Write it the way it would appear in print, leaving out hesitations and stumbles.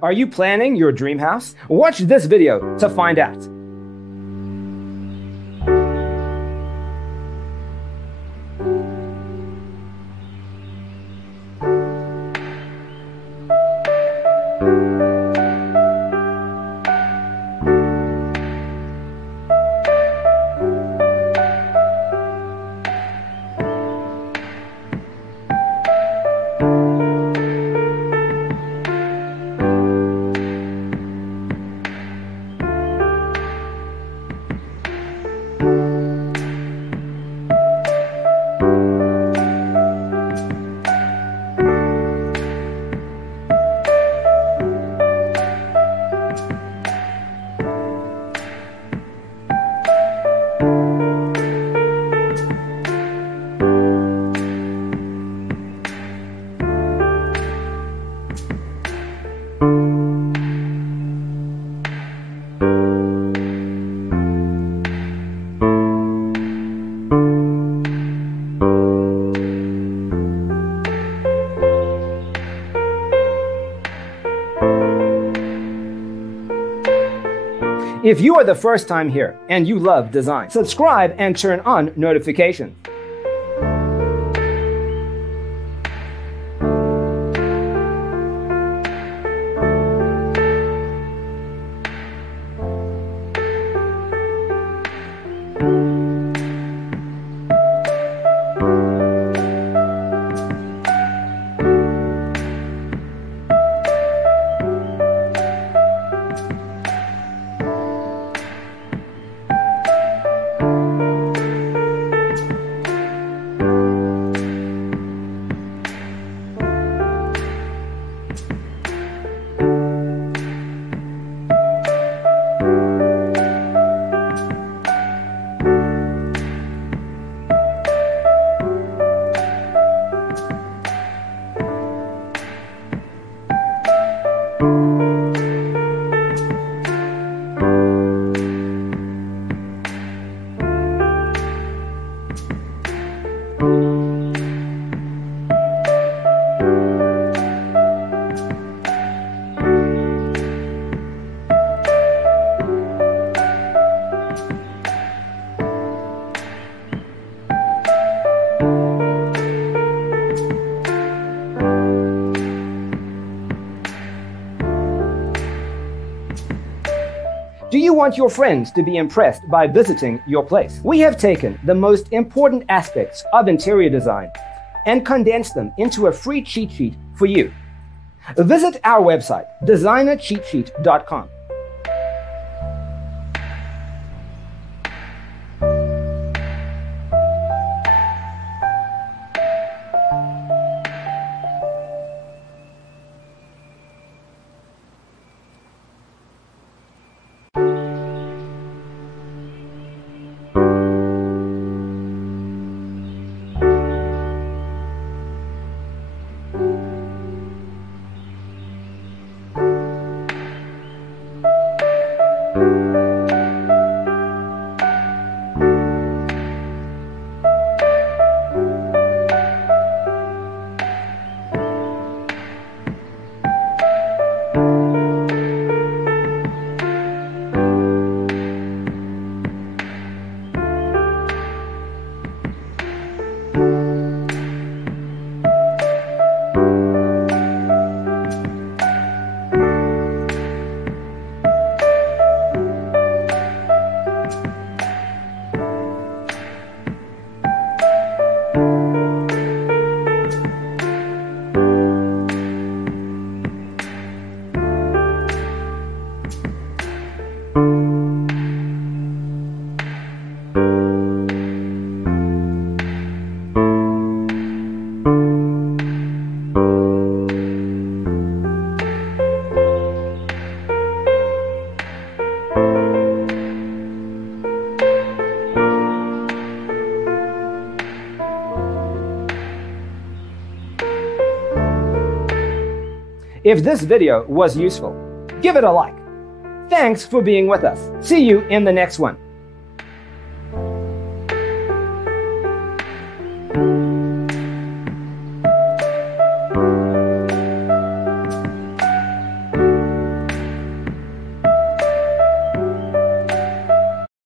Are you planning your dream house? Watch this video to find out. If you are the first time here and you love design, subscribe and turn on notifications. Do you want your friends to be impressed by visiting your place? We have taken the most important aspects of interior design and condensed them into a free cheat sheet for you. Visit our website, designercheatsheet.com. If this video was useful, give it a like. Thanks for being with us. See you in the next one.